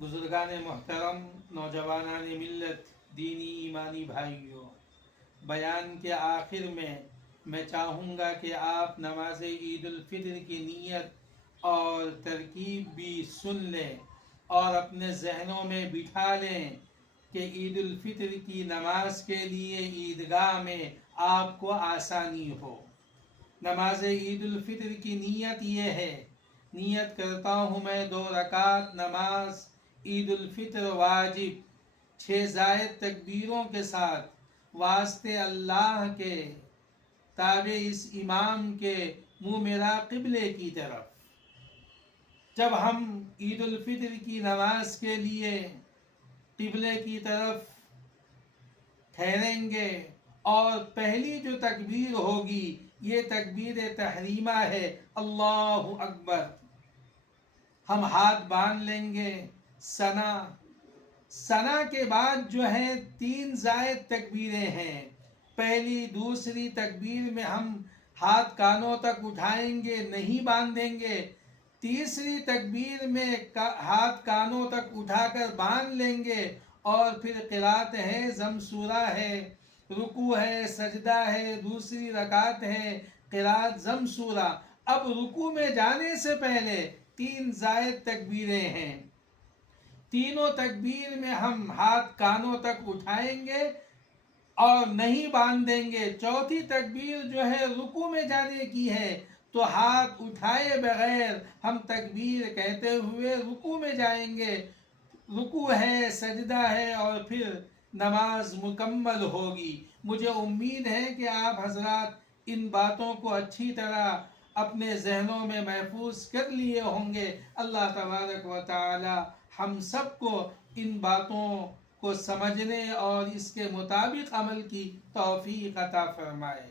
بزرگان محترم، نوجوانان ملت، دینی ایمانی بھائیوں، بیان کے آخر میں چاہوں گا کہ آپ نماز عید الفطر کی نیت اور ترکیب بھی سن لیں اور اپنے ذہنوں میں بٹھا لیں کہ عید الفطر کی نماز کے لیے عیدگاہ میں آپ کو آسانی ہو۔ نماز عید الفطر کی نیت یہ ہے: نیت کرتا ہوں میں 2 رکعت نماز عید الفطر واجب 6 زائد تکبیروں کے ساتھ واسطے اللہ کے، تابع اس امام کے، منہ میرا قبلے کی طرف۔ جب ہم عید الفطر کی نماز کے لیے قبلے کی طرف ٹھہریں گے اور پہلی جو تکبیر ہوگی یہ تکبیر تحریمہ ہے، اللہ اکبر۔ ہم ہاتھ باندھ لیں گے، ثنا کے بعد جو ہے 3 زائد تکبیریں ہیں۔ پہلی دوسری تکبیر میں ہم ہاتھ کانوں تک اٹھائیں گے، نہیں باندھیں گے۔ تیسری تکبیر میں ہاتھ کانوں تک اٹھا کر باندھ لیں گے، اور پھر قرات ہے، ضم سورہ ہے، رکوع ہے، سجدہ ہے، دوسری رکعت ہے، قرات ضم سورہ۔ اب رکوع میں جانے سے پہلے 3 زائد تکبیریں ہیں۔ تینوں تکبیر میں ہم ہاتھ کانوں تک اٹھائیں گے اور نہیں باندھیں گے۔ چوتھی تکبیر جو ہے رکوع میں جانے کی ہے، تو ہاتھ اٹھائے بغیر ہم تکبیر کہتے ہوئے رکوع میں جائیں گے۔ رکوع ہے، سجدہ ہے، اور پھر نماز مکمل ہوگی۔ مجھے امید ہے کہ آپ حضرات ان باتوں کو اچھی طرح اپنے ذہنوں میں محفوظ کر لیے ہوں گے۔ اللہ تبارک و تعالی ہم سب کو ان باتوں کو سمجھنے اور اس کے مطابق عمل کی توفیق عطا فرمائے۔